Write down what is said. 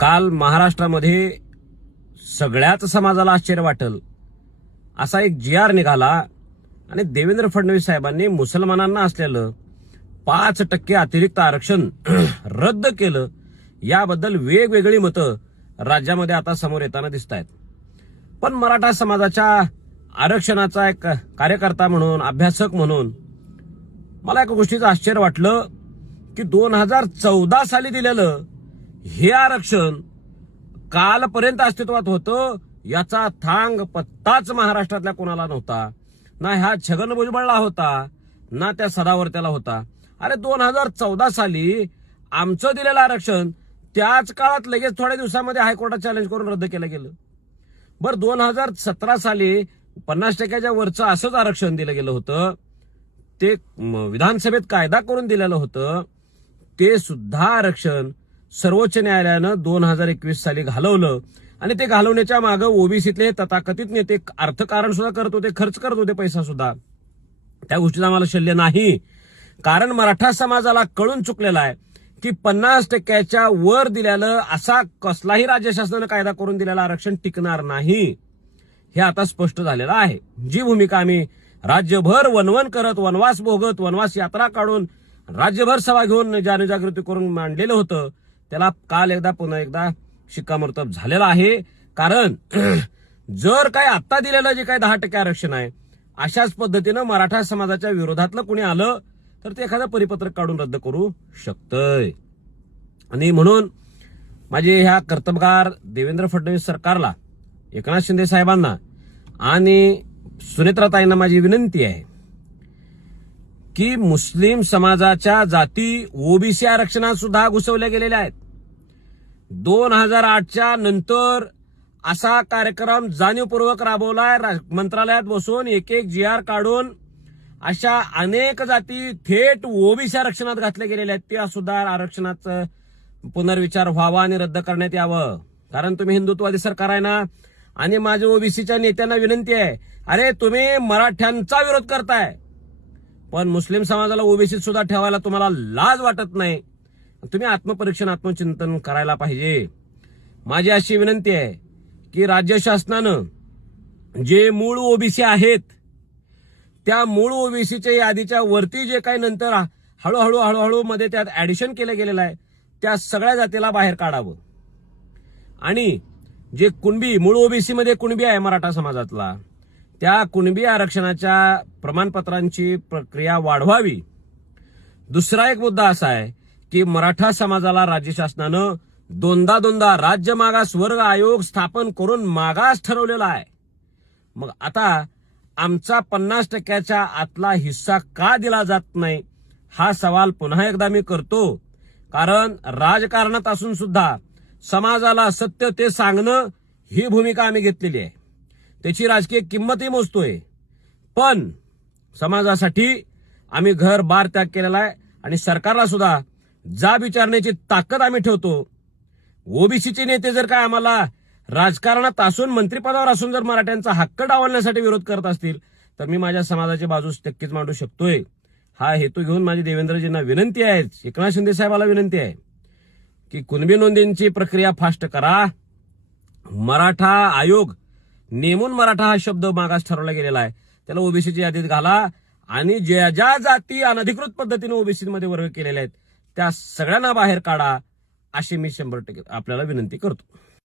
काल महाराष्ट्रामध्ये सगळ्याच समाजाला आश्चर्य वाटेल असा एक GR निघाला आणि देवेंद्र फडणवीस साहेबांनी मुसलमानांना असलेलं 5% अतिरिक्त आरक्षण रद्द केलं. याबद्दल वेगवेगळी मतं राज्यामध्ये आता समोर येताना दिसत आहेत. पण मराठा समाजाच्या आरक्षणाचा एक कार्यकर्ता म्हणून, अभ्यासक म्हणून मला एका गोष्टीचं आश्चर्य वाटलं की 2014 साली दिलेलं हे आरक्षण कालपर्यंत अस्तित्वात होतं याचा थांग पत्ताच महाराष्ट्रातल्या कोणाला नव्हता. ना ह्या छगन भुजबळला होता, ना त्या सदावर्त्याला होता. अरे 2014 साली आमचं दिलेलं आरक्षण त्याच काळात लगेच थोड्या दिवसामध्ये हायकोर्टात चॅलेंज करून रद्द केलं गेलं. बरं 2017 साली 50% वरचं असंच आरक्षण दिलं गेलं होतं. ते विधानसभेत कायदा करून दिलेलं होतं. ते सुद्धा आरक्षण सर्वोच्च न्यायालयानं 2021 साली घालवलं आणि ते घालवण्याच्या मागे ओबीसीतले तथाकथित नेते अर्थकारण सुद्धा करत होते, खर्च करत होते पैसा सुद्धा. त्या गोष्टीचा आम्हाला शल्य नाही, कारण मराठा समाजाला कळून चुकलेला आहे की 50% वर दिलेलं असा कसलाही राज्य शासनानं कायदा करून दिलेलं आरक्षण टिकणार नाही. हे आता स्पष्ट झालेलं आहे. जी भूमिका आम्ही राज्यभर वनवन करत, वनवास भोगत, वनवास यात्रा काढून, राज्यभर सभा घेऊन जनजागृती करून मांडलेलं होतं, त्याला काल पुन्हा एकदा शिक्कामोर्तब झालेला आहे. कारण जर काय आता दिलेलं जे काही 10% आरक्षण आहे अशाच पद्धतीनं मराठा समाजाच्या विरोधातलं कुणी आलं तर ते एखादं परिपत्रक काढून रद्द करू शकतंय. आणि म्हणून माझे ह्या कर्तबगार देवेंद्र फडणवीस सरकारला, एकनाथ शिंदे साहेबांना आणि सुनेत्राताईंना माझी विनंती आहे की मुस्लिम समाजाच्या जाती ओबीसी आरक्षणात सुद्धा घुसवल्या गेलेल्या आहेत. 2008च्या नंतर असा कार्यक्रम जाणीवपूर्वक राबवलाय. मंत्रालयात बसून एक GR काढून अशा अनेक जाती थेट ओबीसी आरक्षणात घातल्या गेलेल्या आहेत. त्या सुद्धा आरक्षणाचं पुनर्विचार व्हावा आणि रद्द करण्यात यावं. कारण तुम्ही हिंदुत्ववादी सरकार आहे ना. आणि माझ्या ओबीसीच्या नेत्यांना विनंती आहे, अरे तुम्ही मराठ्यांचा विरोध करताय पण मुस्लिम समाजाला ओबीसीत सुद्धा ठेवायला तुम्हाला लाज वाटत नाही. तुम्ही आत्मपरीक्षण, आत्मचिंतन करायला पाहिजे. माझी अशी विनंती आहे की राज्य शासनानं जे मूळ ओबीसी आहेत त्या मूळ ओबीसीच्या यादीच्या वरती जे काही नंतर हळूहळू मध्ये त्यात ऍडिशन केलं गेलेलं आहे त्या सगळ्या जातीला बाहेर काढावं. आणि जे कुणबी, मूळ ओबीसी मध्ये कुणबी आहे मराठा समाजातला, त्या कुणबी आरक्षणाच्या प्रमाणपत्रांची प्रक्रिया वाढवावी. दुसरा एक मुद्दा असा आहे की मराठा समाजाला राज्य शासनानं दोनदा राज्य मागास वर्ग आयोग स्थापन करून मागास ठरवलेला आहे. मग आता आमचा 50% आतला हिस्सा का दिला जात नाही हा सवाल पुन्हा एकदा मी करतो. कारण राजकारणात असून सुद्धा समाजाला सत्य ते सांगणं ही भूमिका आम्ही घेतलेली आहे. त्याची राजकीय किंमतही मोजतोय. पण समाजासाठी आम्ही घर बार त्याग केलेला आहे आणि सरकारला सुद्धा जाब विचारण्याची ताकद आम्ही ठेवतो. ओबीसीचे नेते जर काय आम्हाला राजकारणात असून, मंत्रिपदावर असून जर मराठ्यांचा हक्क डावलण्यासाठी विरोध करत असतील तर मी माझ्या समाजाची बाजू नक्कीच मांडू शकतोय. हा हेतू घेऊन माझी देवेंद्रजींना विनंती आहे, एकनाथ शिंदे साहेबाला विनंती आहे की कुणबी नोंदींची प्रक्रिया फास्ट करा. मराठा आयोग नेमून मराठा हा शब्द मागास ठरवला गेलेला आहे, त्याला ओबीसीच्या यादीत घाला आणि ज्या ज्या जाती अनधिकृत पद्धतीने ओबीसी मध्ये वर्ग केलेल्या आहेत त्या सगळ्यांना बाहेर काढा, अशी मी 100% आपल्याला विनंती करतो.